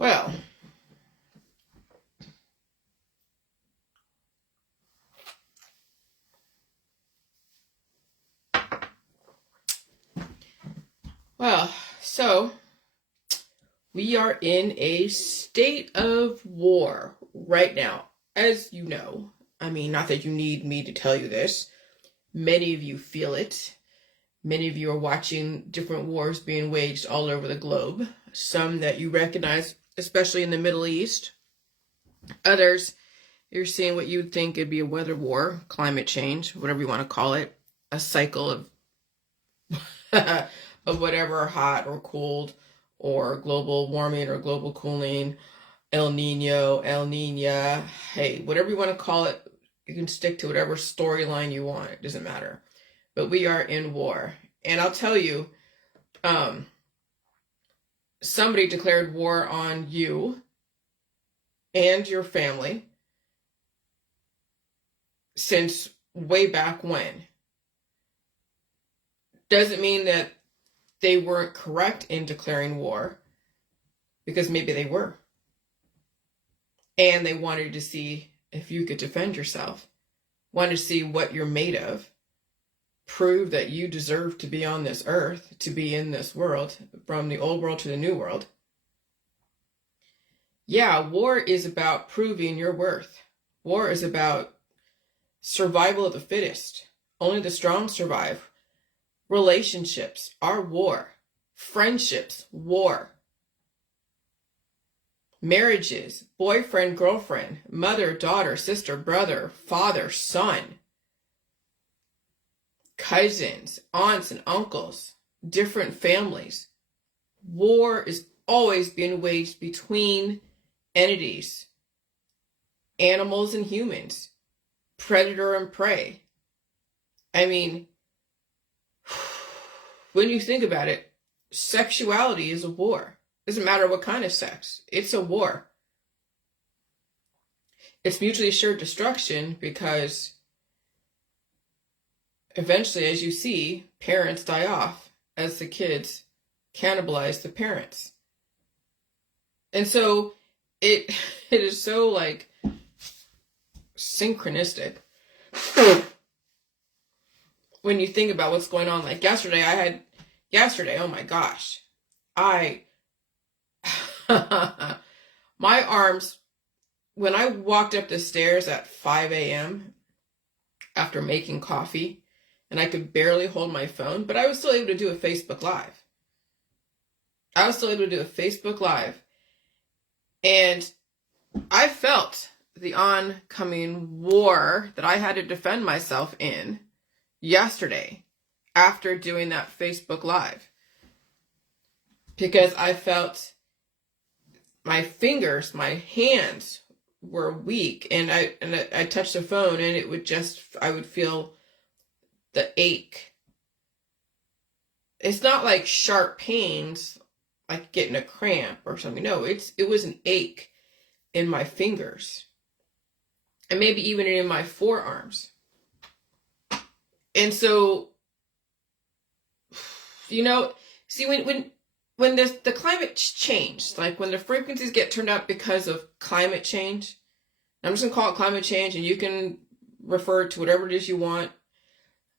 Well, so we are in a state of war right now, as you know. I mean, not that you need me to tell you this. Many of you feel it. Many of you are watching different wars being waged all over the globe. Some that you recognize, especially in the Middle East. Others, you're seeing what you'd think would be a weather war, climate change, whatever you want to call it, a cycle of of whatever, hot or cold, or global warming or global cooling, El Nino, El Nina, hey, whatever you want to call it, you can stick to whatever storyline you want. It doesn't matter. But we are in war. And I'll tell you, somebody declared war on you and your family since way back when. Doesn't mean that they weren't correct in declaring war, because maybe they were. And they wanted to see if you could defend yourself, wanted to see what you're made of, prove that you deserve to be on this earth, to be in this world, from the old world to the new world. Yeah, war is about proving your worth. War is about survival of the fittest. Only the strong survive. Relationships are war. Friendships, war. Marriages, boyfriend, girlfriend, mother, daughter, sister, brother, father, son, cousins, aunts and uncles, different families. War is always being waged between entities, animals and humans, predator and prey. I mean, when you think about it, sexuality is a war. Doesn't matter what kind of sex. It's a war. It's mutually assured destruction, because eventually, as you see, parents die off as the kids cannibalize the parents. And so it is so like synchronistic when you think about what's going on. Like yesterday, oh my gosh, my arms, when I walked up the stairs at 5 a.m. after making coffee, and I could barely hold my phone, but I was still able to do a Facebook Live. And I felt the oncoming war that I had to defend myself in yesterday after doing that Facebook Live. Because I felt my fingers, my hands were weak, and I touched the phone, and it would I would feel the ache. It's not like sharp pains, like getting a cramp or something. No, it was an ache in my fingers, and maybe even in my forearms. And so, see, when the climate change, like when the frequencies get turned up because of climate change, I'm just going to call it climate change, and you can refer to whatever it is you want,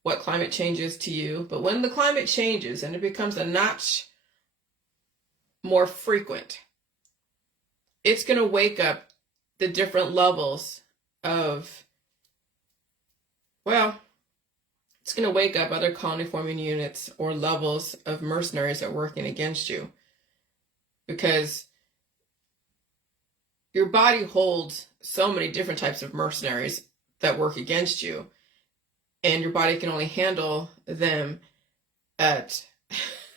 what climate change is to you. But when the climate changes and it becomes a notch more frequent, it's going to wake up the different levels of, it's going to wake up other colony forming units or levels of mercenaries that are working against you. Because your body holds so many different types of mercenaries that work against you, and your body can only handle them at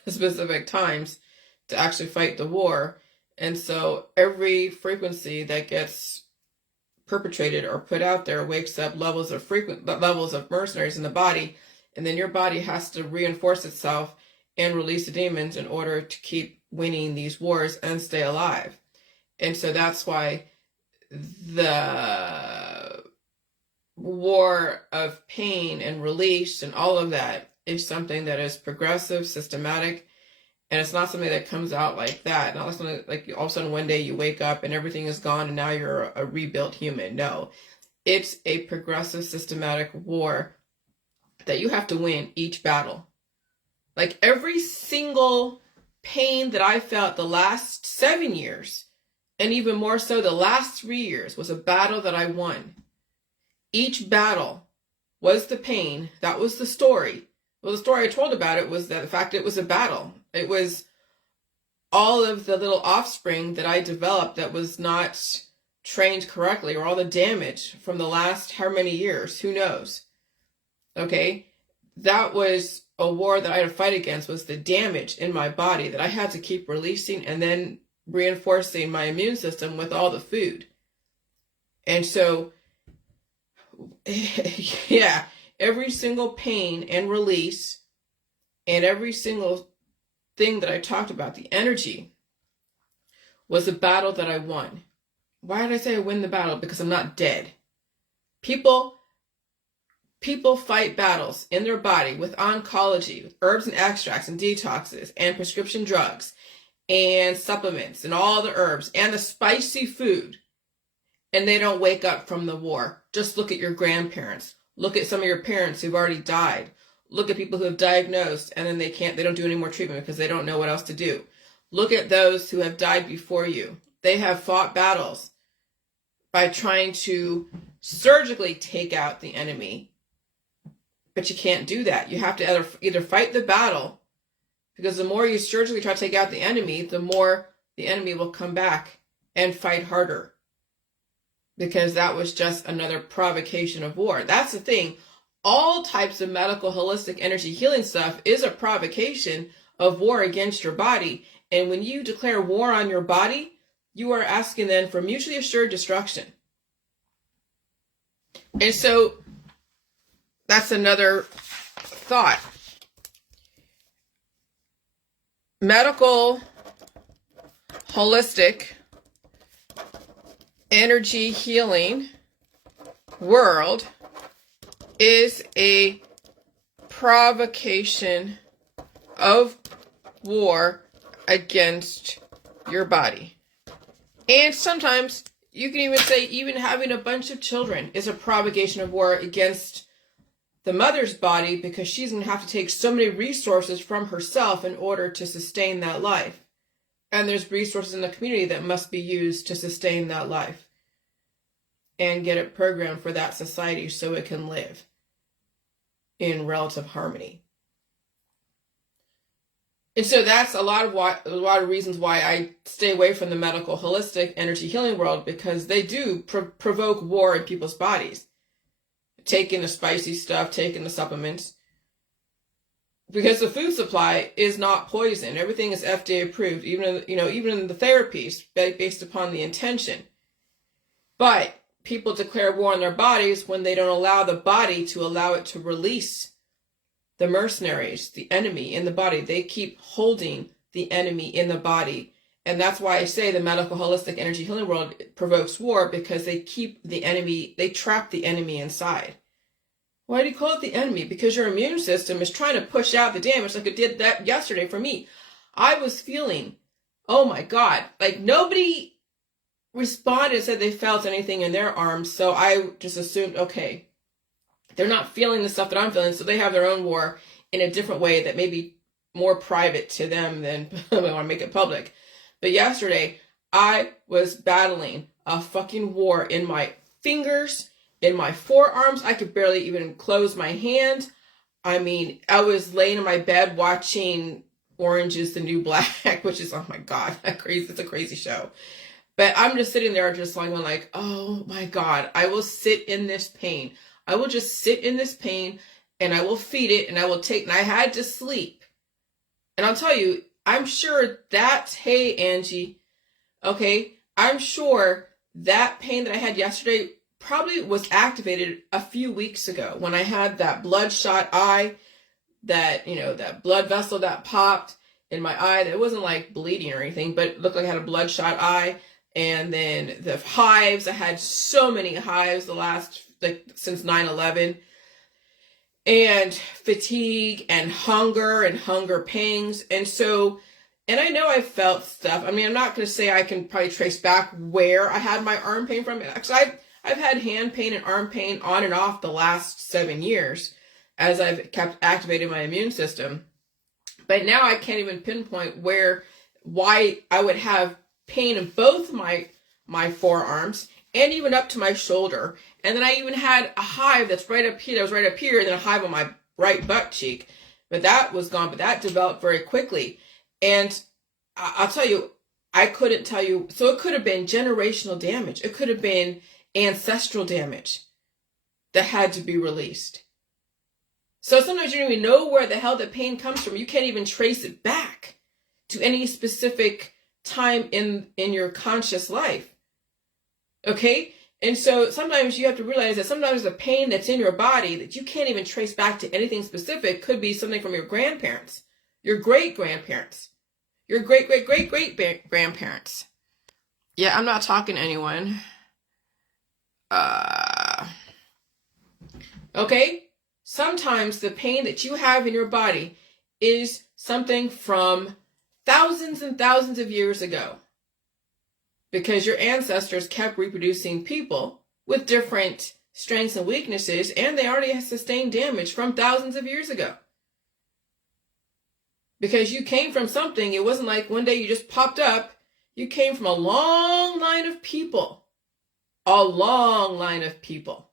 specific times to actually fight the war. And so every frequency that gets perpetrated or put out there wakes up levels of mercenaries in the body, and then your body has to reinforce itself and release the demons in order to keep winning these wars and stay alive. And so that's why the war of pain and release and all of that is something that is progressive, systematic, And it's not something that comes out like that. Not something like all of a sudden one day you wake up and everything is gone and now you're a rebuilt human. No, it's a progressive systematic war that you have to win each battle. Like every single pain that I felt the last 7 years, and even more so the last 3 years, was a battle that I won. Each battle was the pain. That was the story. Well, the story I told about it was that the fact it was a battle. It was all of the little offspring that I developed that was not trained correctly, or all the damage from the last how many years, who knows? Okay? That was a war that I had to fight against, was the damage in my body that I had to keep releasing and then reinforcing my immune system with all the food. And so, yeah, every single pain and release and every single thing that I talked about, the energy, was a battle that I won. Why did I say I win the battle? Because I'm not dead. People fight battles in their body with oncology, with herbs and extracts and detoxes and prescription drugs and supplements and all the herbs and the spicy food. And they don't wake up from the war. Just look at your grandparents. Look at some of your parents who've already died. Look at people who have diagnosed and then they don't do any more treatment because they don't know what else to do. Look at those who have died before you. They have fought battles by trying to surgically take out the enemy. But you can't do that. You have to either fight the battle, because the more you surgically try to take out the enemy, the more the enemy will come back and fight harder. Because that was just another provocation of war. That's the thing. All types of medical, holistic, energy healing stuff is a provocation of war against your body. And when you declare war on your body, you are asking then for mutually assured destruction. And so that's another thought. Medical, holistic, energy healing world is a provocation of war against your body. And sometimes you can even say even having a bunch of children is a provocation of war against the mother's body, because she's going to have to take so many resources from herself in order to sustain that life. And there's resources in the community that must be used to sustain that life and get it programmed for that society so it can live in relative harmony. And so that's a lot of reasons why I stay away from the medical, holistic, energy healing world, because they do provoke war in people's bodies. Taking the spicy stuff, taking the supplements. Because the food supply is not poison. Everything is FDA approved, even in the therapies, based upon the intention. But people declare war on their bodies when they don't allow the body to allow it to release the mercenaries, the enemy in the body. They keep holding the enemy in the body. And that's why I say the medical, holistic, energy healing world provokes war, because they keep the enemy, they trap the enemy inside. Why do you call it the enemy? Because your immune system is trying to push out the damage, like it did that yesterday for me. I was feeling, oh my God, like nobody responded and said they felt anything in their arms. So I just assumed, okay, they're not feeling the stuff that I'm feeling, so they have their own war in a different way that may be more private to them than I want to make it public. But yesterday, I was battling a fucking war in my fingers, in my forearms. I could barely even close my hand. I mean, I was laying in my bed watching Orange is the New Black, which is, oh my God, it's a crazy show. But I'm just sitting there just like, oh my God, I will sit in this pain. I will just sit in this pain and I will feed it and and I had to sleep. And I'll tell you, I'm sure hey, Angie, okay, I'm sure that pain that I had yesterday probably was activated a few weeks ago when I had that bloodshot eye, that blood vessel that popped in my eye. It wasn't like bleeding or anything, but it looked like I had a bloodshot eye. And then the hives, I had so many hives since 9/11, and fatigue and hunger pangs. And so And I know I felt stuff. I mean, I'm not going to say I can probably trace back where I had my arm pain from. Actually, I've had hand pain and arm pain on and off the last 7 years as I've kept activating my immune system. But now I can't even pinpoint why I would have pain in both my forearms and even up to my shoulder. And then I even had a hive that's right up here, and then a hive on my right butt cheek. But that was gone, but that developed very quickly. And I'll tell you, I couldn't tell you. So it could have been generational damage. It could have been ancestral damage that had to be released. So sometimes you don't even know where the hell the pain comes from. You can't even trace it back to any specific time in your conscious life. Okay? And so sometimes you have to realize that sometimes the pain that's in your body that you can't even trace back to anything specific could be something from your grandparents, your great-grandparents, your great-great-great-great-grandparents. Yeah, I'm not talking to anyone. Okay? Sometimes the pain that you have in your body is something from thousands and thousands of years ago. Because your ancestors kept reproducing people with different strengths and weaknesses, and they already sustained damage from thousands of years ago. Because you came from something, it wasn't like one day you just popped up. You came from a long line of people. A long line of people.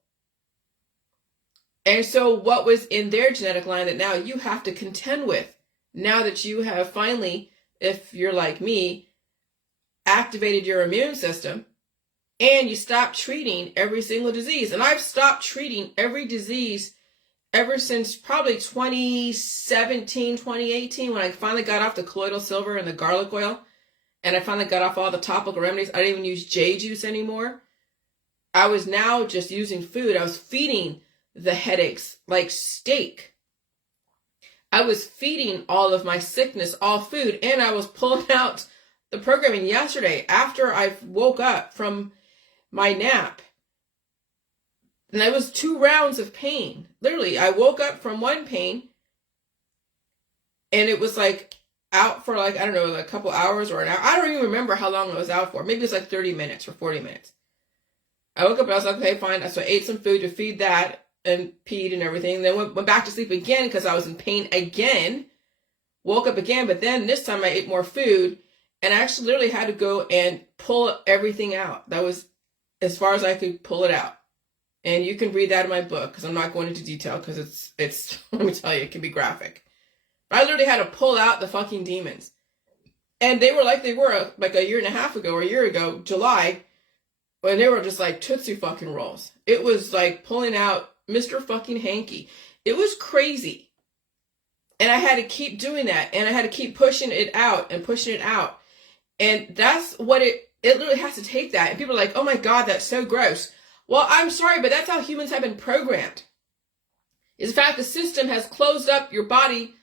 And so what was in their genetic line that now you have to contend with, now that you have finally, if you're like me, activated your immune system and you stopped treating every single disease. And I've stopped treating every disease ever since probably 2017, 2018, when I finally got off the colloidal silver and the garlic oil. And I finally got off all the topical remedies. I didn't even use J juice anymore. I was now just using food. I was feeding the headaches like steak. I was feeding all of my sickness, all food, and I was pulling out the programming yesterday after I woke up from my nap. And it was 2 rounds of pain. Literally, I woke up from one pain and it was like out for like, I don't know, like a couple hours or an hour. I don't even remember how long I was out for. Maybe it was like 30 minutes or 40 minutes. I woke up and I was like, okay, fine. So I ate some food to feed that and peed and everything. Then went back to sleep again because I was in pain again. Woke up again, but then this time I ate more food. And I actually literally had to go and pull everything out. That was as far as I could pull it out. And you can read that in my book because I'm not going into detail because it's let me tell you, it can be graphic. But I literally had to pull out the fucking demons. And they were like like a year and a half ago or a year ago, July, when they were just like Tootsie fucking rolls. It was like pulling out Mr. fucking Hanky. It was crazy. And I had to keep doing that. And I had to keep pushing it out and pushing it out. And that's what it literally has to take that. And people are like, oh my God, that's so gross. Well, I'm sorry, but that's how humans have been programmed. In fact, the system has closed up your body,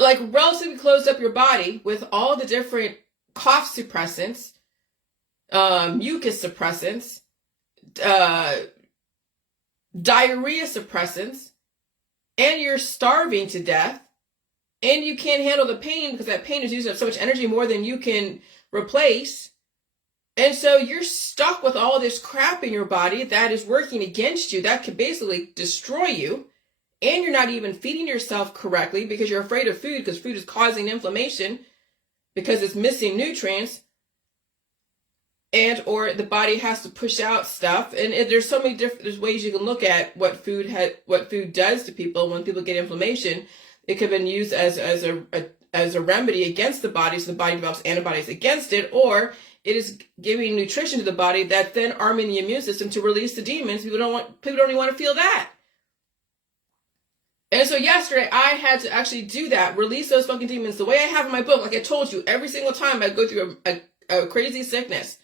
like relatively closed up your body with all the different cough suppressants, mucus suppressants, diarrhea suppressants, and you're starving to death. And you can't handle the pain because that pain is using up so much energy more than you can replace. And so you're stuck with all this crap in your body that is working against you, that could basically destroy you. And you're not even feeding yourself correctly because you're afraid of food because food is causing inflammation because it's missing nutrients. And or the body has to push out stuff. And there's so many different ways you can look at what food does to people when people get inflammation. It could have been used as a remedy against the body, so the body develops antibodies against it, or it is giving nutrition to the body that then arming the immune system to release the demons. People don't even want to feel that. And so yesterday I had to actually do that, release those fucking demons the way I have in my book. Like I told you, every single time I go through a crazy sickness,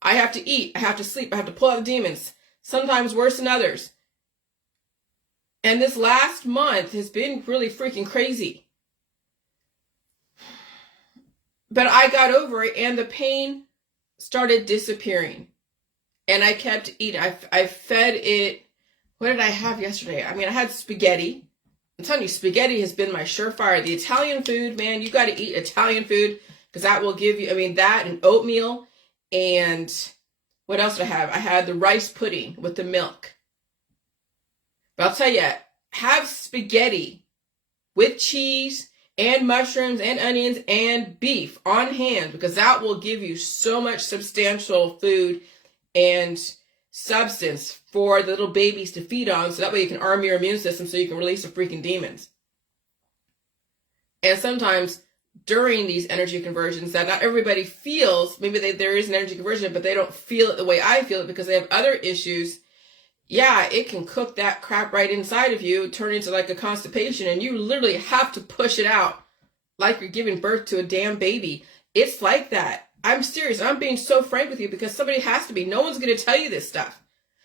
I have to eat, I have to sleep, I have to pull out the demons, sometimes worse than others. And this last month has been really freaking crazy. But I got over it and the pain started disappearing. And I kept eating. I fed it. What did I have yesterday? I mean, I had spaghetti. I'm telling you, spaghetti has been my surefire. The Italian food, man, you got to eat Italian food because that will give you, I mean, that and oatmeal. And what else did I have? I had the rice pudding with the milk. But I'll tell you, have spaghetti with cheese and mushrooms and onions and beef on hand, because that will give you so much substantial food and substance for the little babies to feed on, so that way you can arm your immune system so you can release the freaking demons. And sometimes during these energy conversions that not everybody feels, maybe there is an energy conversion, but they don't feel it the way I feel it because they have other issues. Yeah, it can cook that crap right inside of you, turn into like a constipation, and you literally have to push it out like you're giving birth to a damn baby. It's like that. I'm serious. I'm being so frank with you because somebody has to be. No one's going to tell you this stuff.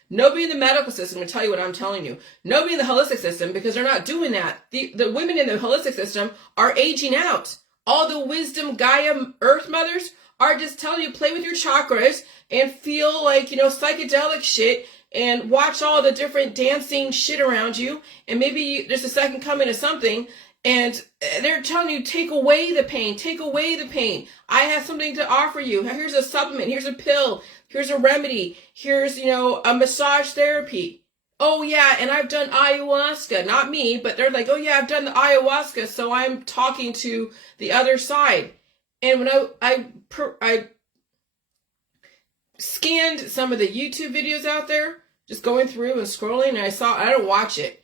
Nobody in the medical system will tell you what I'm telling you. Nobody in the holistic system, because they're not doing that. The women in the holistic system are aging out. All the wisdom Gaia Earth mothers are just telling you, play with your chakras and feel like, psychedelic shit and watch all the different dancing shit around you. And maybe there's a second coming of something. And they're telling you, take away the pain, take away the pain. I have something to offer you. Here's a supplement, here's a pill, here's a remedy, here's, a massage therapy. Oh yeah, and I've done ayahuasca, not me, but they're like, oh yeah, I've done the ayahuasca, so I'm talking to the other side. And when I scanned some of the YouTube videos out there, just going through and scrolling, and I don't watch it,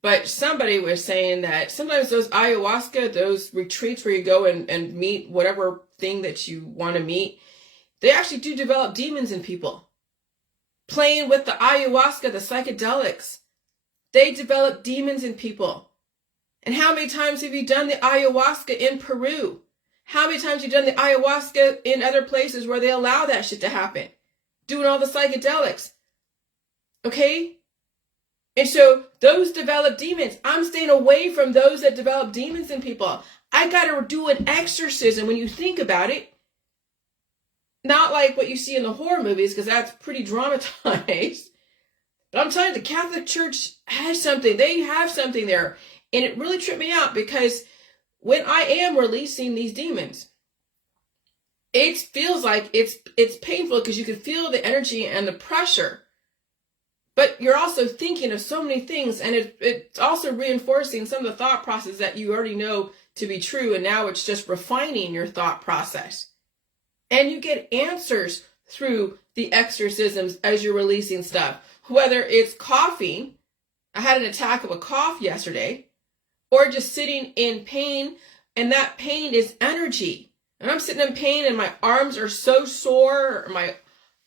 but somebody was saying that sometimes those ayahuasca, those retreats where you go and meet whatever thing that you want to meet, they actually do develop demons in people. Playing with the ayahuasca, the psychedelics, they develop demons in people. And how many times have you done the ayahuasca in Peru? How many times have you done the ayahuasca in other places where they allow that shit to happen? Doing all the psychedelics. Okay? And so those develop demons. I'm staying away from those that develop demons in people. I got to do an exorcism when you think about it. Not like what you see in the horror movies, because that's pretty dramatized. But I'm telling you, the Catholic Church has something. They have something there. And it really tripped me out because when I am releasing these demons, it feels like it's painful because you can feel the energy and the pressure. But you're also thinking of so many things, and it's also reinforcing some of the thought process that you already know to be true, and now it's just refining your thought process. And you get answers through the exorcisms as you're releasing stuff. Whether it's coughing, I had an attack of a cough yesterday, or just sitting in pain, and that pain is energy. And I'm sitting in pain and my arms are so sore, or my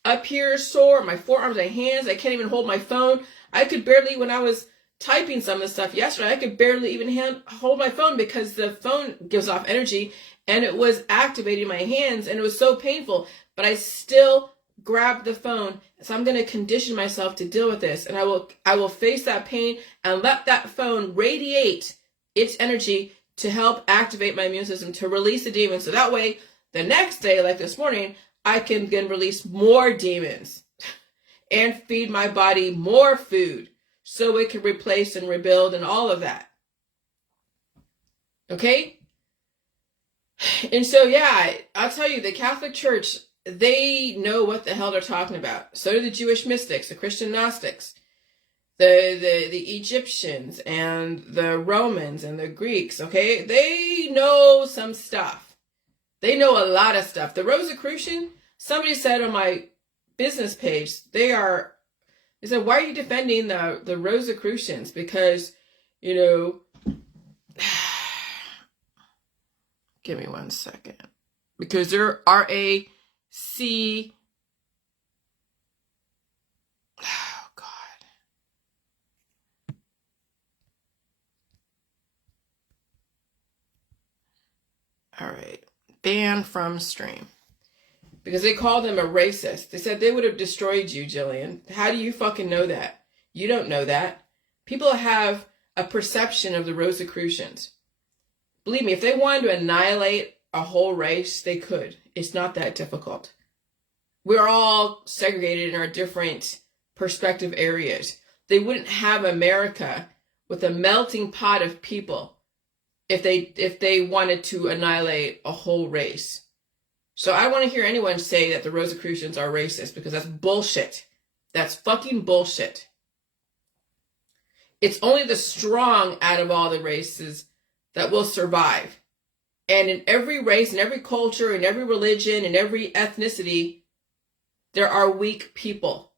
up here is sore, my forearms, my hands, I can't even hold my phone. I could barely, when I was typing some of the stuff yesterday, I could barely even hold my phone because the phone gives off energy and it was activating my hands and it was so painful, but I still grabbed the phone. So I'm going to condition myself to deal with this, and I will face that pain and let that phone radiate its energy to help activate my immune system to release the demons. So that way, the next day, like this morning, I can again release more demons and feed my body more food so it can replace and rebuild and all of that. Okay? And so, yeah, I'll tell you, the Catholic Church, they know what the hell they're talking about. So do the Jewish mystics, the Christian Gnostics, the Egyptians and the Romans and the Greeks, okay? They know some stuff. They know a lot of stuff. The Rosicrucian, somebody said on my business page, they said, why are you defending the Rosicrucians? Because, give me 1 second. Because they're R-A-C... Oh, God. All right. Banned from stream. Because they called him a racist. They said they would have destroyed you, Jillian. How do you fucking know that? You don't know that. People have a perception of the Rosicrucians. Believe me, if they wanted to annihilate a whole race, they could. It's not that difficult. We're all segregated in our different perspective areas. They wouldn't have America with a melting pot of people if they wanted to annihilate a whole race. So I don't want to hear anyone say that the Rosicrucians are racist, because that's bullshit. That's fucking bullshit. It's only the strong out of all the races that will survive. And in every race, in every culture, in every religion, in every ethnicity, there are weak people.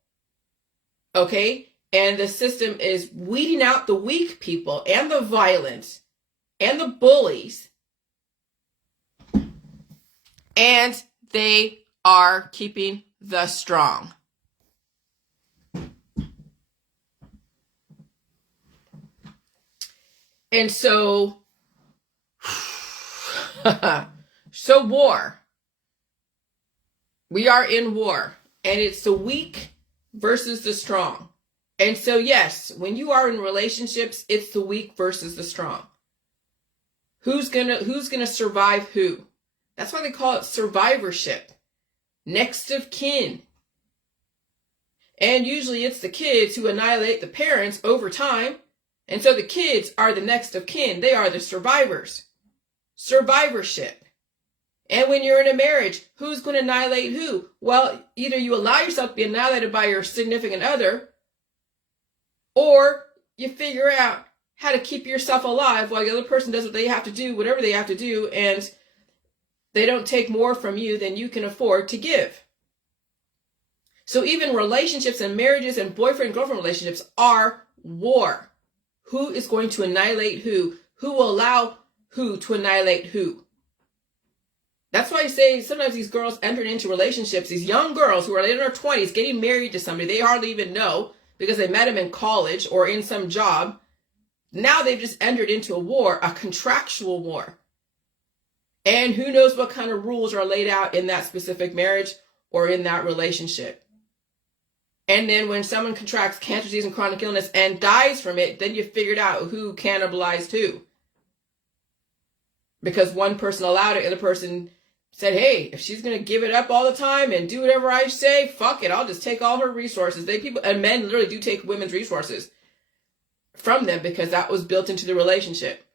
Okay? And the system is weeding out the weak people and the violent and the bullies. And they are keeping the strong. And so, so war. We are in war. And it's the weak versus the strong. And so, yes, when you are in relationships, it's the weak versus the strong. Who's gonna survive who? That's why they call it survivorship. Next of kin. And usually it's the kids who annihilate the parents over time. And so the kids are the next of kin. They are the survivors. Survivorship. And when you're in a marriage, who's going to annihilate who? Well, either you allow yourself to be annihilated by your significant other, or you figure out how to keep yourself alive while the other person does what they have to do, whatever they have to do, and they don't take more from you than you can afford to give. So even relationships and marriages and boyfriend-girlfriend relationships are war. Who is going to annihilate who? Who will allow who to annihilate who? That's why I say sometimes these girls enter into relationships, these young girls who are in their 20s getting married to somebody they hardly even know because they met him in college or in some job. Now they've just entered into a war, a contractual war. And who knows what kind of rules are laid out in that specific marriage or in that relationship. And then when someone contracts cancer, disease, and chronic illness and dies from it, then you figured out who cannibalized who. Because one person allowed it, the other person said, hey, if she's going to give it up all the time and do whatever I say, fuck it, I'll just take all her resources. And men literally do take women's resources from them because that was built into the relationship.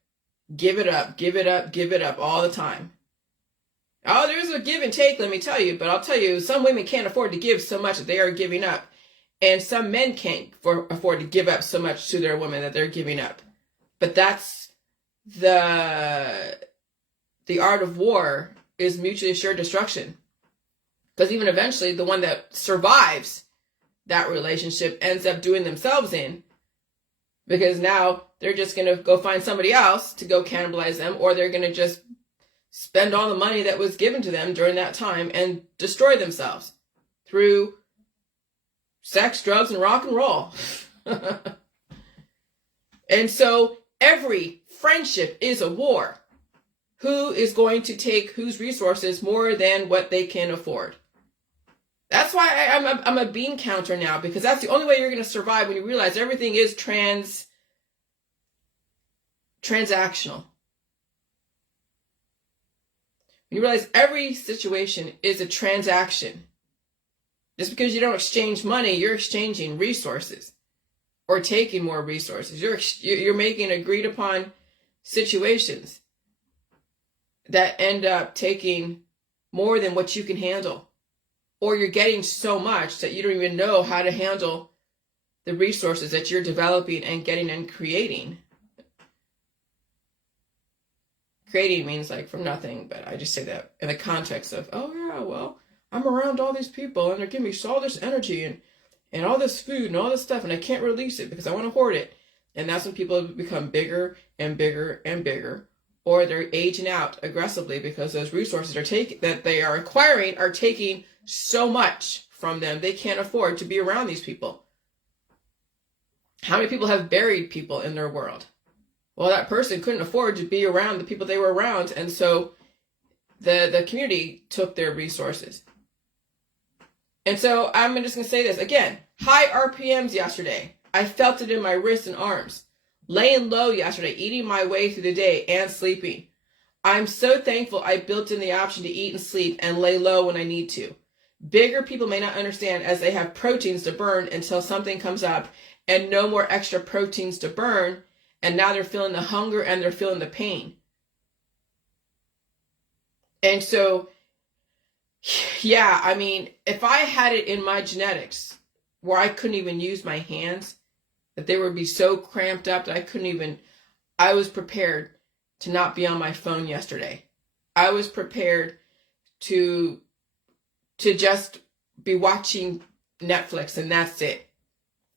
Give it up, give it up, give it up all the time. Oh, there's a give and take, let me tell you. But I'll tell you, some women can't afford to give so much that they are giving up. And some men can't afford to give up so much to their women that they're giving up. But that's the art of war, is mutually assured destruction. Because even eventually, the one that survives that relationship ends up doing themselves in. Because now they're just going to go find somebody else to go cannibalize them, or they're going to just spend all the money that was given to them during that time and destroy themselves through sex, drugs, and rock and roll. And so every friendship is a war. Who is going to take whose resources more than what they can afford? That's why I'm a bean counter now, because that's the only way you're going to survive when you realize everything is transactional. When you realize every situation is a transaction. Just because you don't exchange money, you're exchanging resources or taking more resources. You're making agreed upon situations that end up taking more than what you can handle. Or you're getting so much that you don't even know how to handle the resources that you're developing and getting and creating. Creating means like from nothing, but I just say that in the context of, oh yeah, well, I'm around all these people and they're giving me all this energy and all this food and all this stuff, and I can't release it because I want to hoard it. And that's when people become bigger and bigger and bigger, or they're aging out aggressively because those resources that they are acquiring are taking so much from them they can't afford to be around these people. How many people have buried people in their world? Well, that person couldn't afford to be around the people they were around, and so the community took their resources. And so I'm just going to say this again. High RPMs yesterday. I felt it in my wrists and arms. Laying low yesterday, eating my way through the day and sleeping. I'm so thankful I built in the option to eat and sleep and lay low when I need to. Bigger people may not understand as they have proteins to burn until something comes up and no more extra proteins to burn. And now they're feeling the hunger and they're feeling the pain. And so, yeah, I mean, if I had it in my genetics where I couldn't even use my hands, that they would be so cramped up that I couldn't even, I was prepared to not be on my phone yesterday. I was prepared to just be watching Netflix and that's it.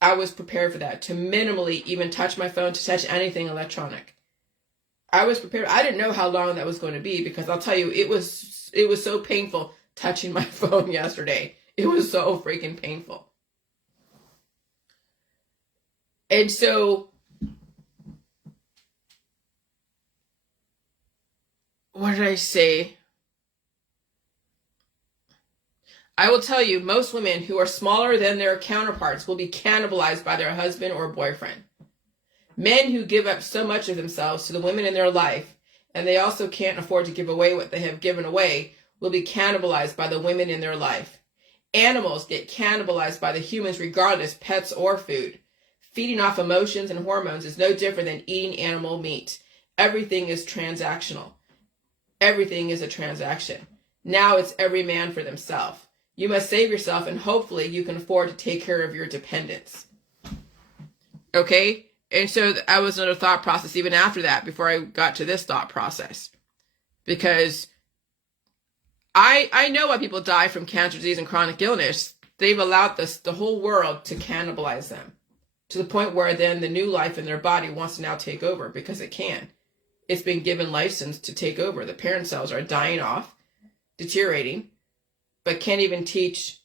I was prepared for that, to minimally even touch my phone, to touch anything electronic. I was prepared. I didn't know how long that was going to be, because I'll tell you, it was so painful touching my phone yesterday. It was so freaking painful. And so, what did I say? I will tell you, most women who are smaller than their counterparts will be cannibalized by their husband or boyfriend. Men who give up so much of themselves to the women in their life, and they also can't afford to give away what they have given away, will be cannibalized by the women in their life. Animals get cannibalized by the humans regardless, pets or food. Feeding off emotions and hormones is no different than eating animal meat. Everything is transactional. Everything is a transaction. Now it's every man for themselves. You must save yourself, and hopefully you can afford to take care of your dependents. Okay? And so that was another thought process even after that, before I got to this thought process. Because I know why people die from cancer, disease, and chronic illness. They've allowed the whole world to cannibalize them, to the point where then the new life in their body wants to now take over, because it can. It's been given license to take over. The parent cells are dying off, deteriorating, but can't even teach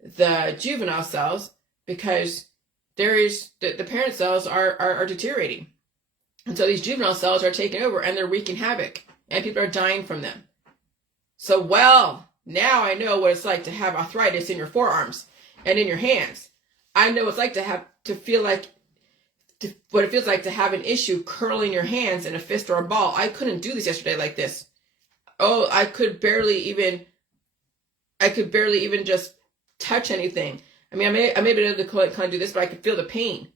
the juvenile cells, because the parent cells are deteriorating. And so these juvenile cells are taking over and they're wreaking havoc, and people are dying from them. So, well, now I know what it's like to have arthritis in your forearms and in your hands. I know what it's like what it feels like to have an issue curling your hands in a fist or a ball. I couldn't do this yesterday like this. Oh, I could barely even just touch anything. I mean, I may be able to kind of do this, but I could feel the pain.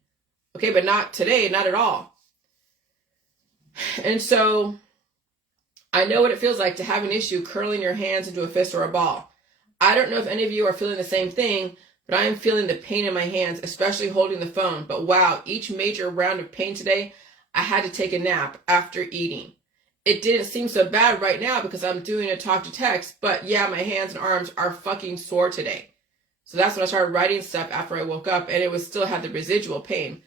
Okay, but not today, not at all. And so I know what it feels like to have an issue curling your hands into a fist or a ball. I don't know if any of you are feeling the same thing, but I am feeling the pain in my hands, especially holding the phone. But wow, each major round of pain today, I had to take a nap after eating. It didn't seem so bad right now because I'm doing a talk to text, but yeah, my hands and arms are fucking sore today. So that's when I started writing stuff after I woke up, and it was still had the residual pain.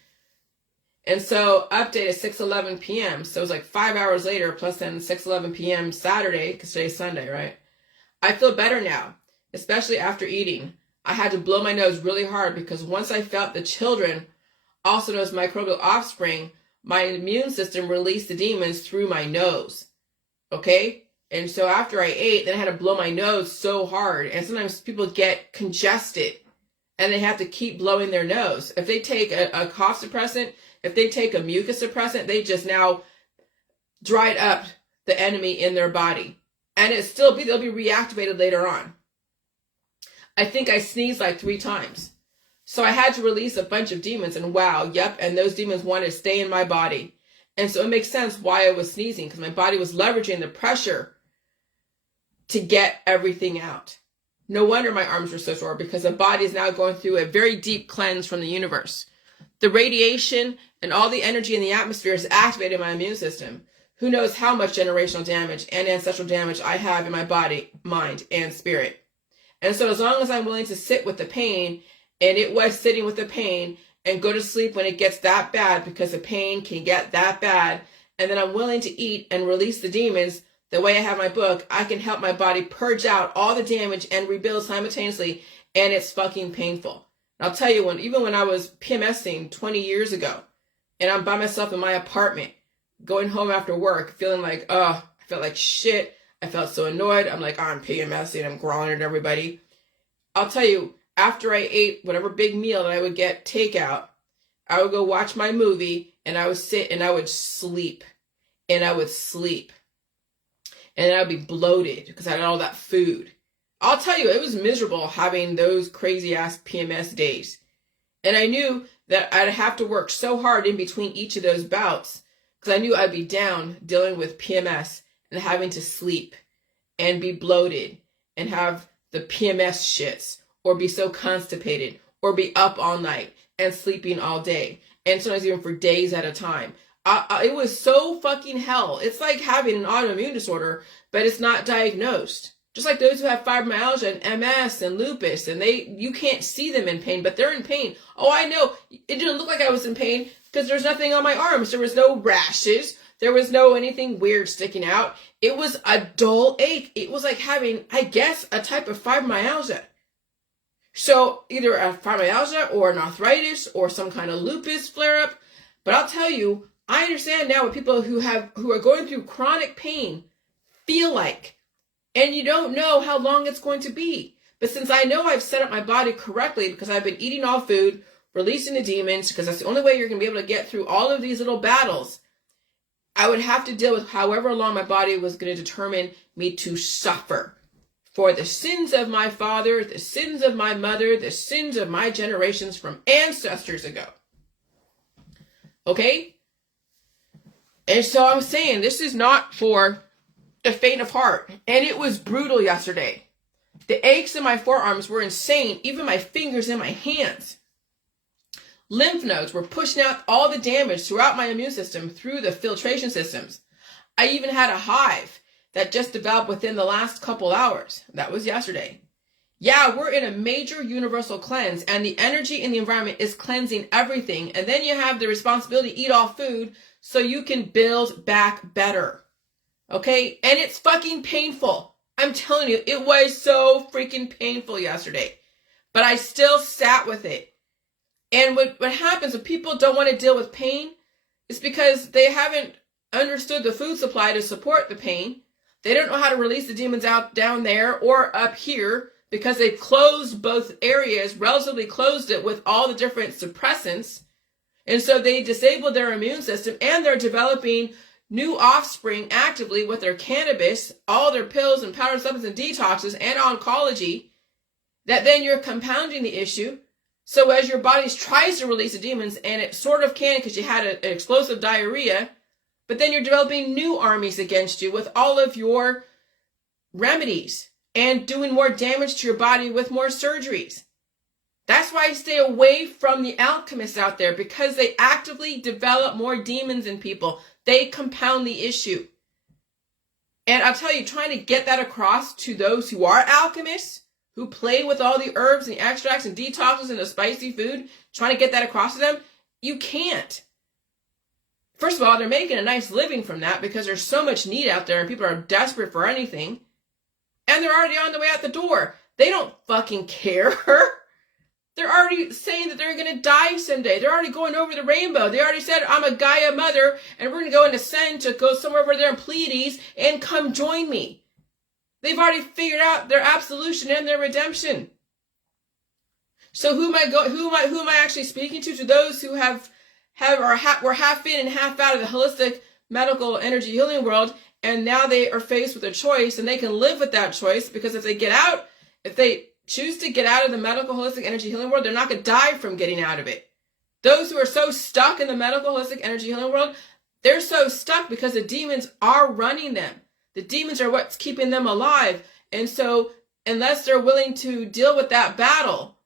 And so update at 6:11 p.m. So it was like 5 hours later, plus then 6:11 p.m. Saturday, because today's Sunday, right? I feel better now, especially after eating. I had to blow my nose really hard because once I felt the children, also known as microbial offspring, my immune system released the demons through my nose. Okay? And so after I ate, then I had to blow my nose so hard. And sometimes people get congested and they have to keep blowing their nose. If they take a cough suppressant, if they take a mucus suppressant, they just now dried up the enemy in their body. And they'll be reactivated later on. I think I sneezed like 3 times. So I had to release a bunch of demons, and wow, yep, and those demons wanted to stay in my body. And so it makes sense why I was sneezing, because my body was leveraging the pressure to get everything out. No wonder my arms were so sore, because the body is now going through a very deep cleanse from the universe. The radiation and all the energy in the atmosphere is activating my immune system. Who knows how much generational damage and ancestral damage I have in my body, mind, and spirit. And so as long as I'm willing to sit with the pain, and it was sitting with the pain, and go to sleep when it gets that bad, because the pain can get that bad, and then I'm willing to eat and release the demons, the way I have my book, I can help my body purge out all the damage and rebuild simultaneously, and it's fucking painful. And I'll tell you, even when I was PMSing 20 years ago, and I'm by myself in my apartment, going home after work, feeling like, I felt like shit. I felt so annoyed. I'm like, I'm PMSing, I'm growling at everybody. I'll tell you, after I ate whatever big meal that I would get takeout, I would go watch my movie, and I would sit and I would sleep. And I would sleep. And I would be bloated because I had all that food. I'll tell you, it was miserable having those crazy ass PMS days. And I knew that I'd have to work so hard in between each of those bouts because I knew I'd be down dealing with PMS and having to sleep and be bloated and have the PMS shits or be so constipated or be up all night and sleeping all day and sometimes even for days at a time. It was so fucking hell. It's like having an autoimmune disorder, but it's not diagnosed. Just like those who have fibromyalgia and MS and lupus, and you can't see them in pain, but they're in pain. Oh, I know. It didn't look like I was in pain because there's nothing on my arms. There was no rashes. There was no anything weird sticking out. It was a dull ache. It was like having, I guess, a type of fibromyalgia. So either a fibromyalgia or an arthritis or some kind of lupus flare-up. But I'll tell you, I understand now what people who are going through chronic pain feel like. And you don't know how long it's going to be. But since I know I've set up my body correctly because I've been eating all food, releasing the demons, because that's the only way you're going to be able to get through all of these little battles, I would have to deal with however long my body was going to determine me to suffer for the sins of my father, the sins of my mother, the sins of my generations from ancestors ago. Okay? And so I'm saying this is not for the faint of heart. And it was brutal yesterday. The aches in my forearms were insane, even my fingers and my hands. Lymph nodes were pushing out all the damage throughout my immune system through the filtration systems. I even had a hive that just developed within the last couple hours. That was yesterday. Yeah, we're in a major universal cleanse, and the energy in the environment is cleansing everything. And then you have the responsibility to eat all food so you can build back better. Okay? And it's fucking painful. I'm telling you, it was so freaking painful yesterday. But I still sat with it. And what happens when people don't want to deal with pain is because they haven't understood the food supply to support the pain. They don't know how to release the demons out down there or up here because they've closed both areas, relatively closed it with all the different suppressants. And so they disabled their immune system and they're developing new offspring actively with their cannabis, all their pills and powdered supplements and detoxes and oncology, that then you're compounding the issue. So as your body tries to release the demons, and it sort of can because you had an explosive diarrhea, but then you're developing new armies against you with all of your remedies and doing more damage to your body with more surgeries. That's why I stay away from the alchemists out there, because they actively develop more demons in people. They compound the issue. And I'll tell you, trying to get that across to those who are alchemists, who play with all the herbs and the extracts and detoxes and the spicy food, trying to get that across to them, you can't. First of all, they're making a nice living from that because there's so much need out there and people are desperate for anything. And they're already on the way out the door. They don't fucking care. They're already saying that they're going to die someday. They're already going over the rainbow. They already said, I'm a Gaia mother and we're going to go and ascend to go somewhere over there in Pleiades and come join me. They've already figured out their absolution and their redemption. So who am I actually speaking to? To those who were half in and half out of the holistic medical energy healing world, and now they are faced with a choice, and they can live with that choice because if they choose to get out of the medical holistic energy healing world, they're not going to die from getting out of it. Those who are so stuck in the medical holistic energy healing world, they're so stuck because the demons are running them. The demons are what's keeping them alive. And so unless they're willing to deal with that battle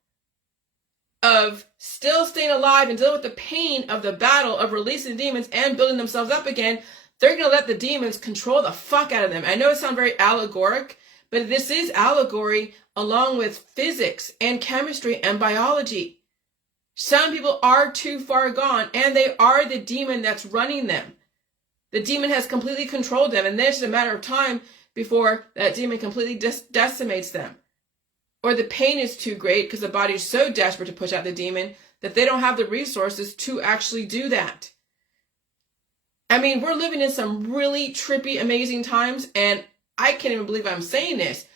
of still staying alive and dealing with the pain of the battle of releasing demons and building themselves up again, they're going to let the demons control the fuck out of them. I know it sounds very allegoric, but this is allegory along with physics and chemistry and biology. Some people are too far gone and they are the demon that's running them. The demon has completely controlled them, and then it's just a matter of time before that demon completely decimates them. Or the pain is too great because the body is so desperate to push out the demon that they don't have the resources to actually do that. I mean, we're living in some really trippy, amazing times, and I can't even believe I'm saying this,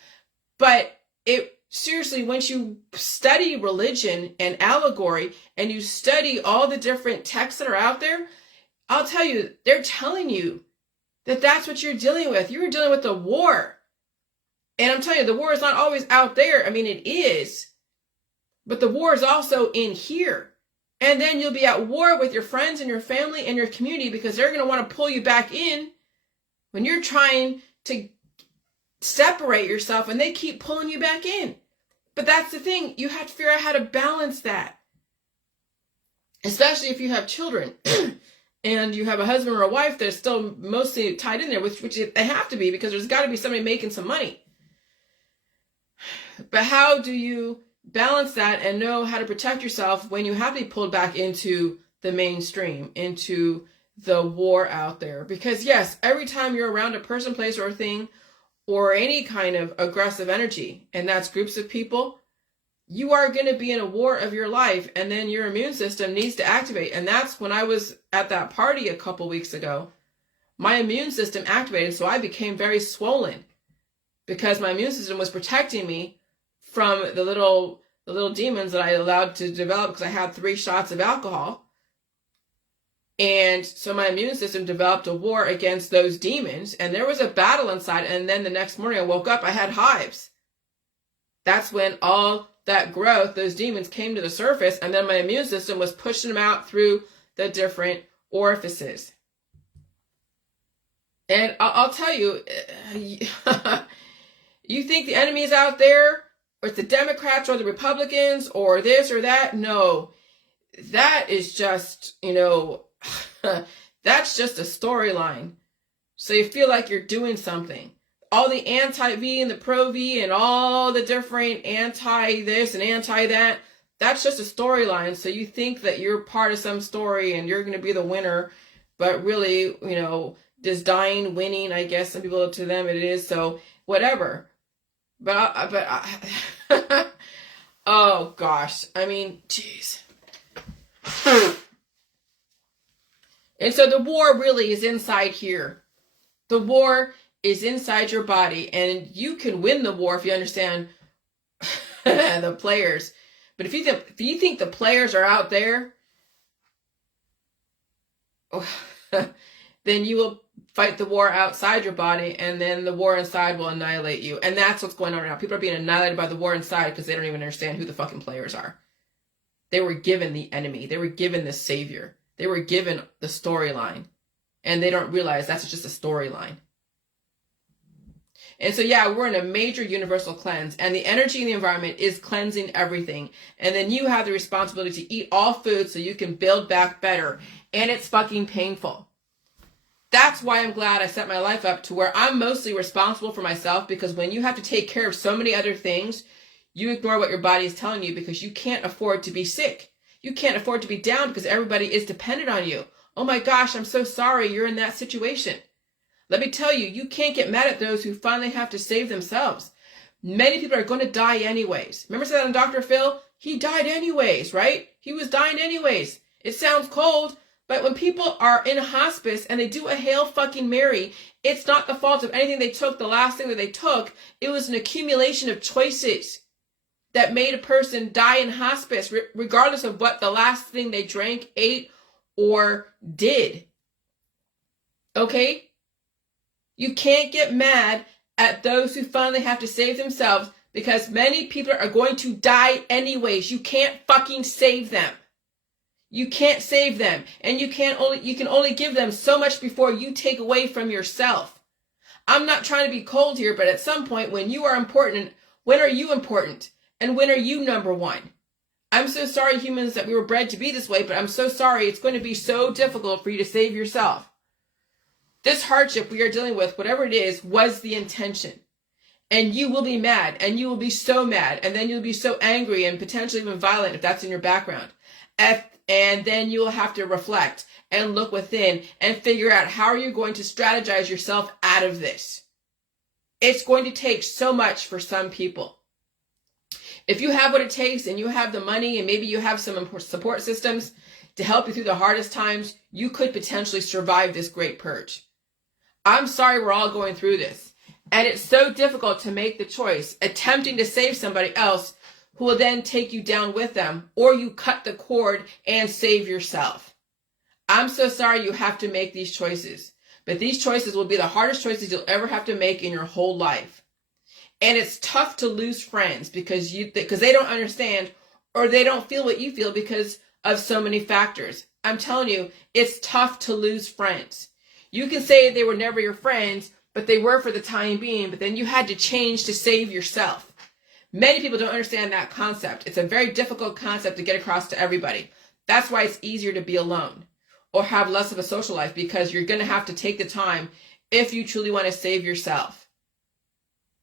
but seriously, once you study religion and allegory, and you study all the different texts that are out there, I'll tell you, they're telling you that that's what you're dealing with. You're dealing with a war. And I'm telling you, the war is not always out there. I mean, it is. But the war is also in here. And then you'll be at war with your friends and your family and your community because they're going to want to pull you back in when you're trying to separate yourself and they keep pulling you back in. But that's the thing. You have to figure out how to balance that. Especially if you have children and you have a husband or a wife that's still mostly tied in there, which they have to be because there's got to be somebody making some money. But how do you balance that and know how to protect yourself when you have to be pulled back into the mainstream, into the war out there? Because yes, every time you're around a person, place, or a thing, or any kind of aggressive energy, and that's groups of people, you are going to be in a war of your life, and then your immune system needs to activate. And that's when I was at that party a couple weeks ago. My immune system activated, so I became very swollen because my immune system was protecting me from the little demons that I allowed to develop because I had 3 shots of alcohol. And so my immune system developed a war against those demons, and there was a battle inside. And then the next morning I woke up, I had hives. That's when all that growth, those demons came to the surface, and then my immune system was pushing them out through the different orifices. And I'll tell you, you think the enemy is out there, or it's the Democrats or the Republicans or this or that? No, that is just, that's just a storyline. So you feel like you're doing something. All the anti-V and the pro-V and all the different anti-this and anti-that, that's just a storyline. So you think that you're part of some story and you're going to be the winner, but really, does dying winning? I guess some people, to them it is. So whatever. But oh gosh, I mean, jeez. And so the war really is inside here. The war is inside your body, and you can win the war if you understand the players. But if you think the players are out there, then you will fight the war outside your body, and then the war inside will annihilate you. And that's what's going on right now. People are being annihilated by the war inside because they don't even understand who the fucking players are. They were given the enemy. They were given the savior. They were given the storyline. And they don't realize that's just a storyline. And so, yeah, we're in a major universal cleanse. And the energy in the environment is cleansing everything. And then you have the responsibility to eat all food so you can build back better. And it's fucking painful. That's why I'm glad I set my life up to where I'm mostly responsible for myself, because when you have to take care of so many other things, you ignore what your body is telling you because you can't afford to be sick. You can't afford to be down because everybody is dependent on you. Oh my gosh, I'm so sorry you're in that situation. Let me tell you, you can't get mad at those who finally have to save themselves. Many people are going to die anyways. Remember I said on Dr. Phil? He died anyways, right? He was dying anyways. It sounds cold, but when people are in a hospice and they do a Hail fucking Mary, it's not the fault of anything they took, the last thing that they took. It was an accumulation of choices that made a person die in hospice, regardless of what the last thing they drank, ate, or did. Okay? You can't get mad at those who finally have to save themselves because many people are going to die anyways. You can't fucking save them. You can't save them. And you can only give them so much before you take away from yourself. I'm not trying to be cold here, but at some point when you are important, when are you important? And when are you number one? I'm so sorry, humans, that we were bred to be this way, but I'm so sorry it's going to be so difficult for you to save yourself. This hardship we are dealing with, whatever it is, was the intention. And you will be mad, and you will be so mad, and then you'll be so angry and potentially even violent if that's in your background. And then you'll have to reflect and look within and figure out how are you going to strategize yourself out of this. It's going to take so much for some people. If you have what it takes and you have the money and maybe you have some support systems to help you through the hardest times, you could potentially survive this great purge. I'm sorry we're all going through this. And it's so difficult to make the choice, attempting to save somebody else who will then take you down with them, or you cut the cord and save yourself. I'm so sorry you have to make these choices. But these choices will be the hardest choices you'll ever have to make in your whole life. And it's tough to lose friends because they don't understand or they don't feel what you feel because of so many factors. I'm telling you, it's tough to lose friends. You can say they were never your friends, but they were for the time being, but then you had to change to save yourself. Many people don't understand that concept. It's a very difficult concept to get across to everybody. That's why it's easier to be alone or have less of a social life, because you're going to have to take the time if you truly want to save yourself.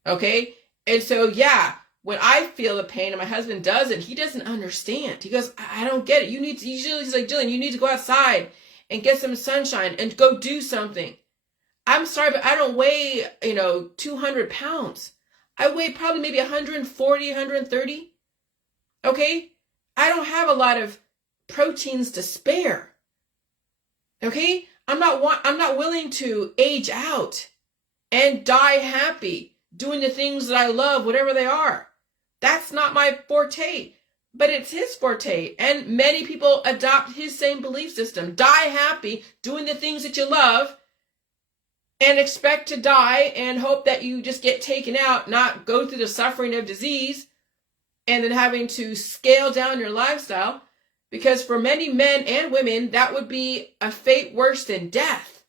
Okay? And so, yeah, when I feel the pain and my husband doesn't, he doesn't understand. He goes, I don't get it. He's like, Jillian, you need to go outside and get some sunshine and go do something. I'm sorry, but I don't weigh, 200 pounds. I weigh probably maybe 140, 130. Okay? I don't have a lot of proteins to spare. Okay? I'm not willing to age out and die happy doing the things that I love, whatever they are. That's not my forte, but it's his forte. And many people adopt his same belief system. Die happy doing the things that you love and expect to die and hope that you just get taken out, not go through the suffering of disease and then having to scale down your lifestyle. Because for many men and women, that would be a fate worse than death,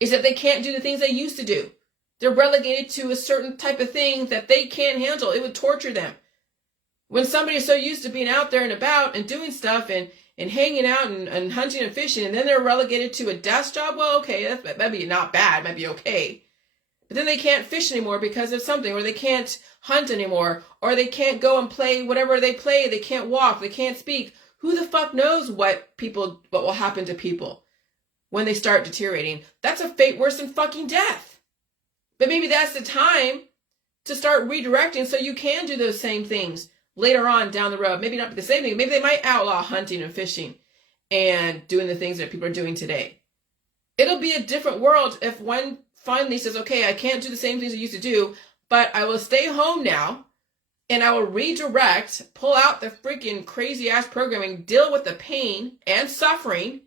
is that they can't do the things they used to do. They're relegated to a certain type of thing that they can't handle. It would torture them. When somebody is so used to being out there and about and doing stuff and hanging out and hunting and fishing, and then they're relegated to a desk job, well, okay, that'd be not bad, might be okay. But then they can't fish anymore because of something, or they can't hunt anymore, or they can't go and play whatever they play, they can't walk, they can't speak. Who the fuck knows what will happen to people when they start deteriorating? That's a fate worse than fucking death. But maybe that's the time to start redirecting so you can do those same things later on down the road. Maybe not the same thing. Maybe they might outlaw hunting and fishing and doing the things that people are doing today. It'll be a different world if one finally says, okay, I can't do the same things I used to do, but I will stay home now and I will redirect, pull out the freaking crazy ass programming, deal with the pain and suffering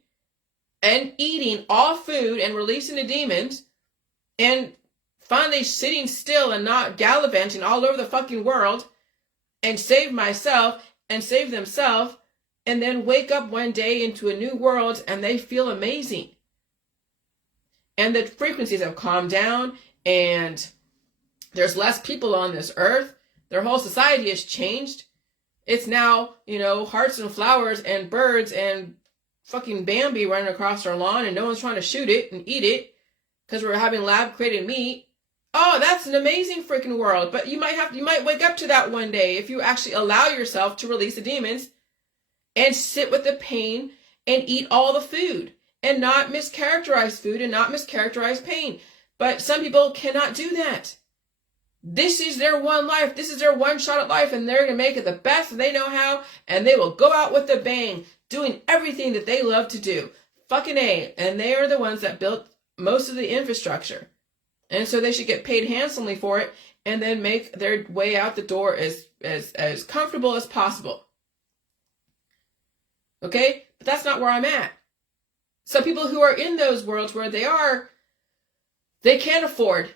and eating all food and releasing the demons and finally sitting still and not gallivanting all over the fucking world and save myself and save themselves, and then wake up one day into a new world and they feel amazing. And the frequencies have calmed down and there's less people on this earth. Their whole society has changed. It's now, hearts and flowers and birds and fucking Bambi running across our lawn and no one's trying to shoot it and eat it because we're having lab created meat. Oh, that's an amazing freaking world. But you might wake up to that one day if you actually allow yourself to release the demons and sit with the pain and eat all the food and not mischaracterize food and not mischaracterize pain. But some people cannot do that. This is their one life. This is their one shot at life, and they're going to make it the best they know how, and they will go out with a bang, doing everything that they love to do. Fucking A. And they are the ones that built most of the infrastructure. And so they should get paid handsomely for it and then make their way out the door as comfortable as possible. Okay? But that's not where I'm at. Some people who are in those worlds where they can't afford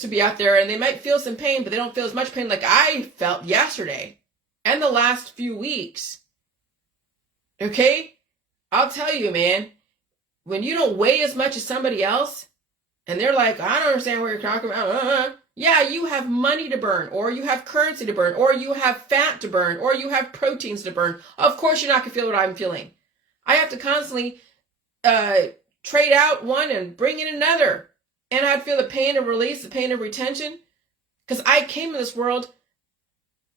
to be out there and they might feel some pain, but they don't feel as much pain like I felt yesterday and the last few weeks. Okay? I'll tell you, man, when you don't weigh as much as somebody else, and they're like, I don't understand what you're talking about. Yeah, you have money to burn, or you have currency to burn, or you have fat to burn, or you have proteins to burn. Of course you're not going to feel what I'm feeling. I have to constantly trade out one and bring in another. And I'd feel the pain of release, the pain of retention. Because I came in this world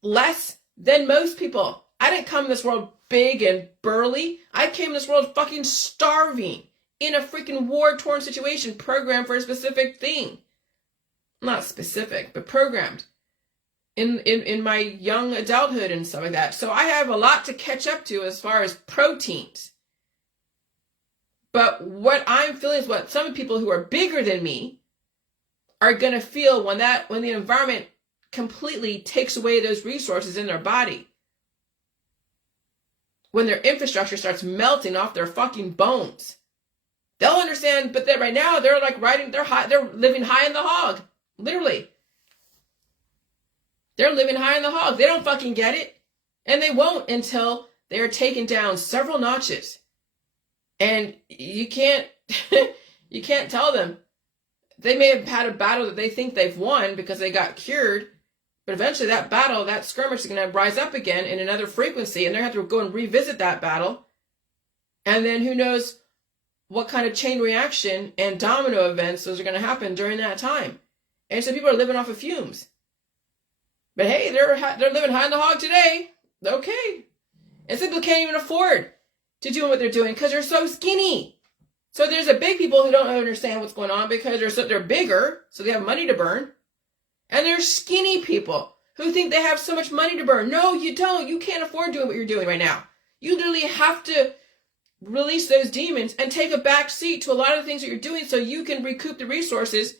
less than most people. I didn't come in this world big and burly. I came in this world fucking starving. In a freaking war-torn situation, programmed for a specific thing. Not specific, but programmed. In my young adulthood and stuff like that. So I have a lot to catch up to as far as proteins. But what I'm feeling is what some people who are bigger than me are going to feel when the environment completely takes away those resources in their body. When their infrastructure starts melting off their fucking bones. They'll understand, but right now they're like they're living high in the hog. Literally. They're living high in the hog. They don't fucking get it. And they won't until they are taken down several notches. And you can't, you can't tell them. They may have had a battle that they think they've won because they got cured, but eventually that battle, that skirmish is going to rise up again in another frequency, and they're going to have to go and revisit that battle. And then who knows what kind of chain reaction and domino events those are going to happen during that time. And so people are living off of fumes. But hey, they're living high on the hog today. Okay. And some people can't even afford to do what they're doing because they're so skinny. So there's the big people who don't understand what's going on because they're bigger, so they have money to burn. And there's skinny people who think they have so much money to burn. No, you don't. You can't afford doing what you're doing right now. You literally have to release those demons and take a back seat to a lot of the things that you're doing so you can recoup the resources.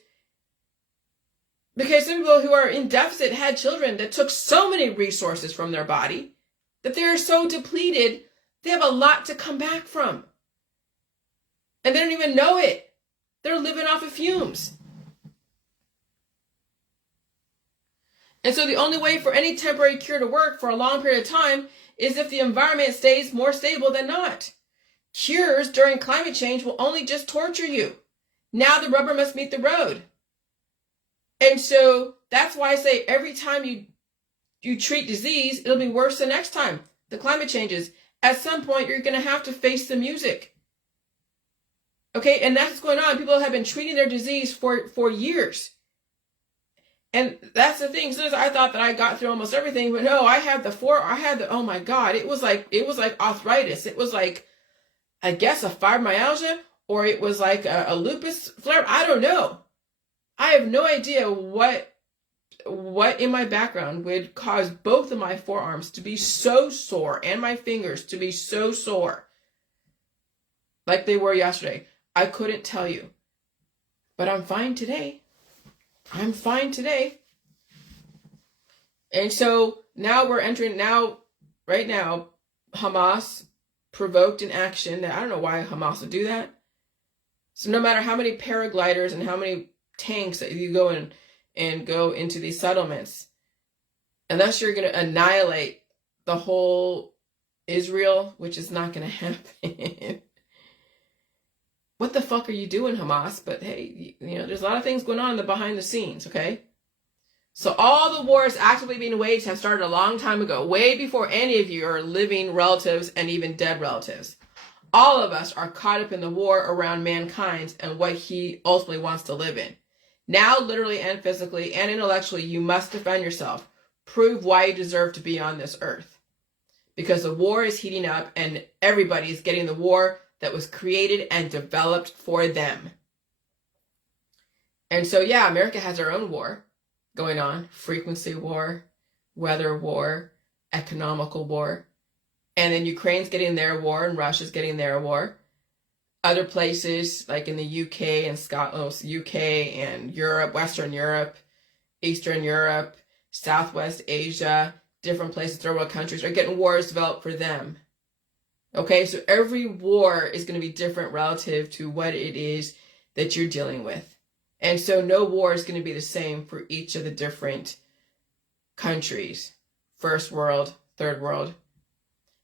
Because some people who are in deficit had children that took so many resources from their body that they're so depleted, they have a lot to come back from. And they don't even know it. They're living off of fumes. And so the only way for any temporary cure to work for a long period of time is if the environment stays more stable than not. Cures during climate change will only just torture you. Now the rubber must meet the road. And so that's why I say every time you treat disease, it'll be worse the next time the climate changes. At some point, you're going to have to face the music. Okay, and that's what's going on. People have been treating their disease for years. And that's the thing. As I thought that I got through almost everything, but no, oh my God, it was like arthritis. It was like, I guess, a fibromyalgia, or it was like a lupus flare. I don't know. I have no idea what in my background would cause both of my forearms to be so sore and my fingers to be so sore like they were yesterday. I couldn't tell you, but I'm fine today. I'm fine today. And so now we're entering right now, Hamas provoked an action that I don't know why Hamas would do that. So no matter how many paragliders and how many tanks that you go in and go into these settlements, unless you're going to annihilate the whole Israel, which is not going to happen. What the fuck are you doing, Hamas? But hey, there's a lot of things going on in the behind the scenes, okay? So all the wars actively being waged have started a long time ago, way before any of you are living relatives and even dead relatives. All of us are caught up in the war around mankind and what he ultimately wants to live in. Now, literally and physically and intellectually, you must defend yourself. Prove why you deserve to be on this earth. Because the war is heating up and everybody is getting the war that was created and developed for them. And so, yeah, America has our own war going on. Frequency war, weather war, economical war. And then Ukraine's getting their war and Russia's getting their war. Other places, like in the UK and Scotland, UK and Europe, Western Europe, Eastern Europe, Southwest Asia, different places, third world countries are getting wars developed for them. Okay, so every war is going to be different relative to what it is that you're dealing with. And so no war is going to be the same for each of the different countries. First world, third world.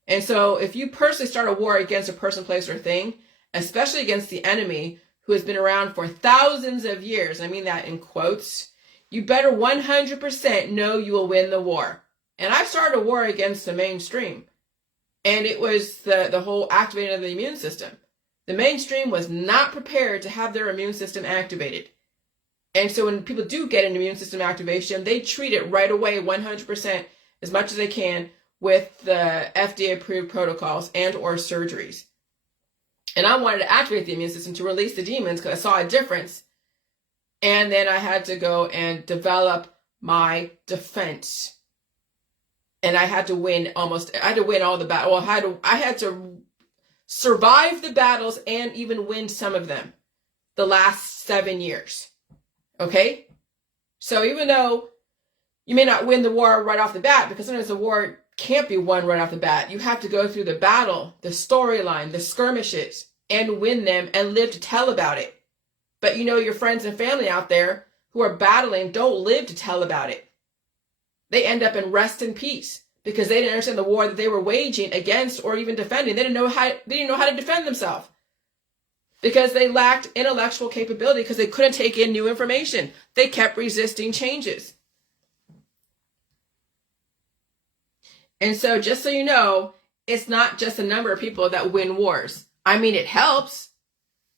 And so if you personally start a war against a person, place, or thing, especially against the enemy who has been around for thousands of years, I mean that in quotes, you better 100% know you will win the war. And I started a war against the mainstream. And it was the whole activating of the immune system. The mainstream was not prepared to have their immune system activated. And so when people do get an immune system activation, they treat it right away 100% as much as they can with the FDA-approved protocols and or surgeries. And I wanted to activate the immune system to release the demons because I saw a difference. And then I had to go and develop my defense. And I had to win all the battles. Well, I had to survive the battles and even win some of them the last 7 years. Okay? So even though you may not win the war right off the bat, because sometimes the war can't be won right off the bat, you have to go through the battle, the storyline, the skirmishes, and win them and live to tell about it. But your friends and family out there who are battling don't live to tell about it. They end up in rest and peace because they didn't understand the war that they were waging against or even defending. They didn't know how to defend themselves because they lacked intellectual capability, because they couldn't take in new information. They kept resisting changes. And so just so you know, it's not just a number of people that win wars. I mean, it helps.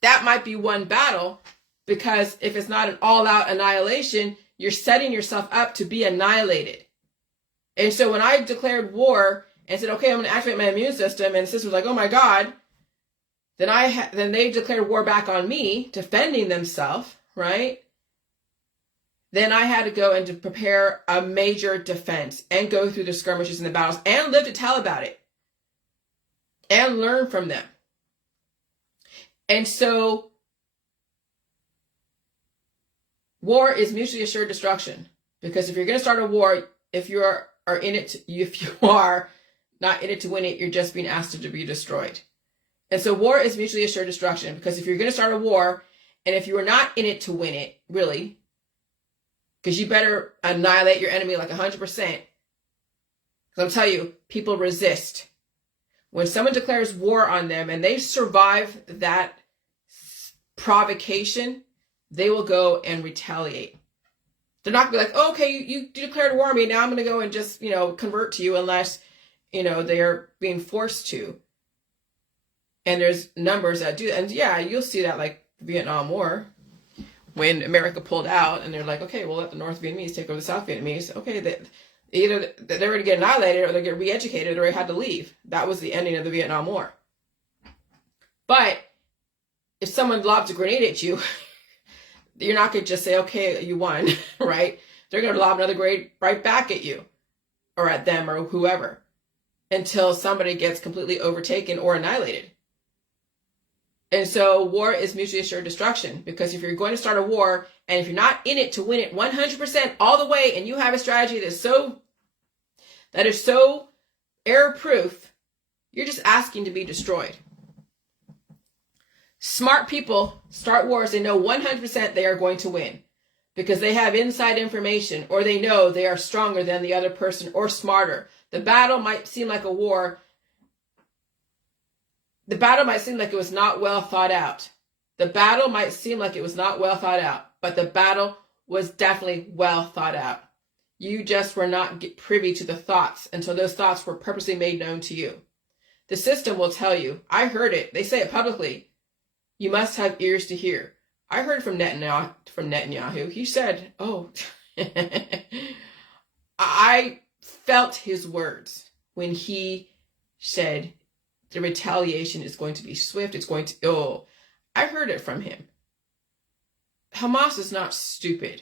That might be one battle, because if it's not an all-out annihilation, you're setting yourself up to be annihilated. And so when I declared war and said, okay, I'm going to activate my immune system, and the system was like, oh my God, then they declared war back on me, defending themselves, right? Then I had to go and to prepare a major defense and go through the skirmishes and the battles and live to tell about it and learn from them. And so war is mutually assured destruction, because if you're going to start a war, if you are not in it to win it, you're just being asked to be destroyed. And so war is mutually assured destruction, because if you're going to start a war, and if you are not in it to win it, really, because you better annihilate your enemy like 100%. Because I'll tell you, people resist. When someone declares war on them and they survive that provocation, they will go and retaliate. They're not going to be like, oh, okay, you declared war on me, now I'm going to go and just, convert to you, unless, they're being forced to. And there's numbers that do that. And yeah, you'll see that, like the Vietnam War, when America pulled out and they're like, okay, we'll let the North Vietnamese take over the South Vietnamese. Okay, either they were going to get annihilated or they get re-educated or they had to leave. That was the ending of the Vietnam War. But if someone lobs a grenade at you, you're not going to just say, okay, you won, right? They're going to lob another grenade right back at you or at them or whoever, until somebody gets completely overtaken or annihilated. And so war is mutually assured destruction, because if you're going to start a war and if you're not in it to win it 100% all the way, and you have a strategy that is so error-proof, you're just asking to be destroyed. Smart people start wars they know 100% they are going to win, because they have inside information, or they know they are stronger than the other person or smarter. The battle might seem like a war. The battle might seem like it was not well thought out. But the battle was definitely well thought out. You just were not privy to the thoughts until those thoughts were purposely made known to you. The system will tell you. I heard it. They say it publicly. You must have ears to hear. I heard from Netanyahu. He said, oh, I felt his words when he said, the retaliation is going to be swift. I heard it from him. Hamas is not stupid.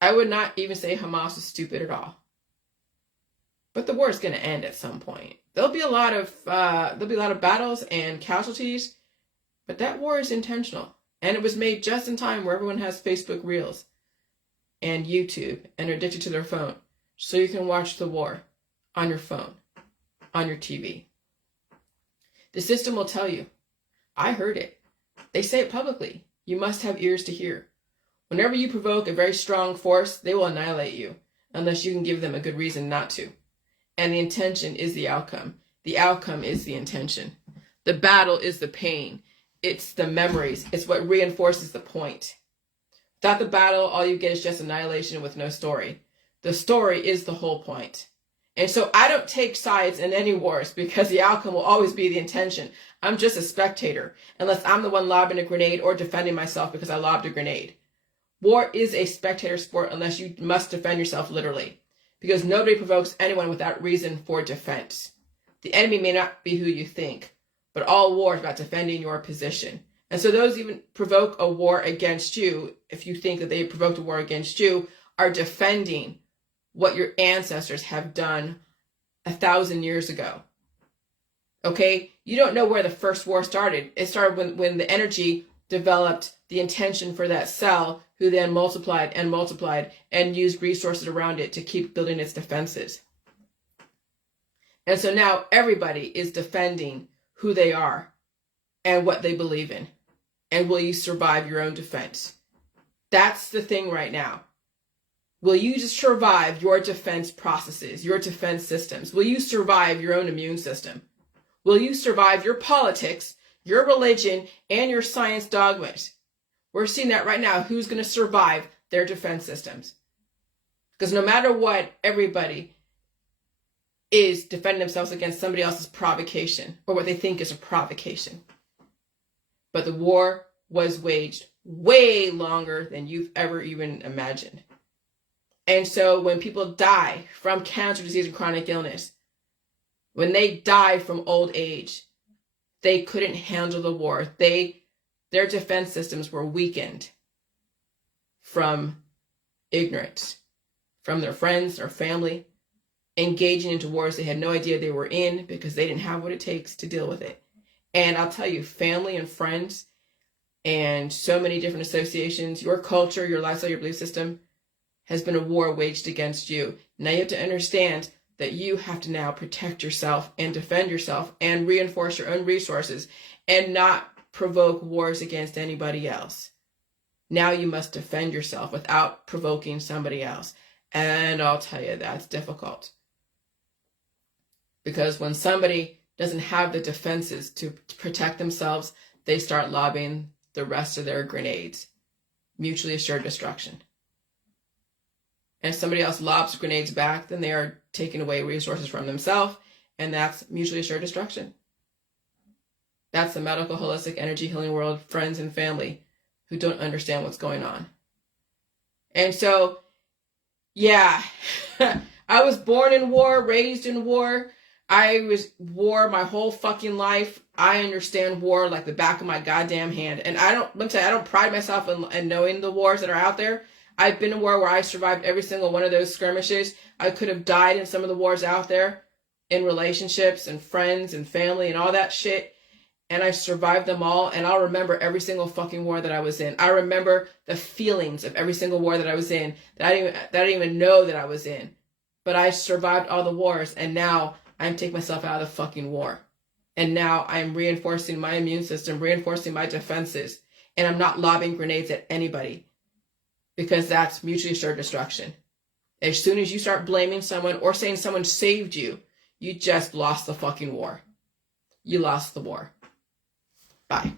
I would not even say Hamas is stupid at all. But the war is going to end at some point. There'll be a lot of battles and casualties, but that war is intentional. And it was made just in time where everyone has Facebook Reels and YouTube and are addicted to their phone. So you can watch the war on your phone, on your TV. The system will tell you. I heard it. They say it publicly. You must have ears to hear. Whenever you provoke a very strong force, they will annihilate you, unless you can give them a good reason not to. And the intention is the outcome. The outcome is the intention. The battle is the pain. It's the memories. It's what reinforces the point. Without the battle, all you get is just annihilation with no story. The story is the whole point. And so I don't take sides in any wars, because the outcome will always be the intention. I'm just a spectator, unless I'm the one lobbing a grenade or defending myself because I lobbed a grenade. War is a spectator sport unless you must defend yourself literally, because nobody provokes anyone without reason for defense. The enemy may not be who you think, but all war is about defending your position. And so those even provoke a war against you, if you think that they provoked a war against you, are defending what your ancestors have done 1,000 years ago. Okay? You don't know where the first war started. It started when the energy developed the intention for that cell, who then multiplied and used resources around it to keep building its defenses. And so now everybody is defending who they are and what they believe in. And will you survive your own defense? That's the thing right now. Will you just survive your defense processes, your defense systems? Will you survive your own immune system? Will you survive your politics, your religion, and your science dogmas? We're seeing that right now. Who's going to survive their defense systems? Because no matter what, everybody is defending themselves against somebody else's provocation, or what they think is a provocation. But the war was waged way longer than you've ever even imagined. And so when people die from cancer, disease, and chronic illness, when they die from old age, they couldn't handle the war. Their defense systems were weakened from ignorance, from their friends, their family, engaging into wars they had no idea they were in because they didn't have what it takes to deal with it. And I'll tell you, family and friends and so many different associations, your culture, your lifestyle, your belief system has been a war waged against you. Now you have to understand that you have to now protect yourself and defend yourself and reinforce your own resources and not provoke wars against anybody else. Now you must defend yourself without provoking somebody else. And I'll tell you, that's difficult. Because when somebody doesn't have the defenses to protect themselves, they start lobbing the rest of their grenades. Mutually assured destruction. And if somebody else lobs grenades back, then they are taking away resources from themselves, and that's mutually assured destruction. That's the medical, holistic, energy healing world, friends and family who don't understand what's going on. And so, yeah, I was born in war, raised in war. I was war my whole fucking life. I understand war like the back of my goddamn hand. And I don't pride myself in knowing the wars that are out there. I've been in war where I survived every single one of those skirmishes. I could have died in some of the wars out there, in relationships and friends and family and all that shit. And I survived them all. And I'll remember every single fucking war that I was in. I remember the feelings of every single war that I was in that I didn't even know that I was in. But I survived all the wars. And now I'm taking myself out of the fucking war. And now I'm reinforcing my immune system, reinforcing my defenses. And I'm not lobbing grenades at anybody. Because that's mutually assured destruction. As soon as you start blaming someone or saying someone saved you, you just lost the fucking war. You lost the war. Bye.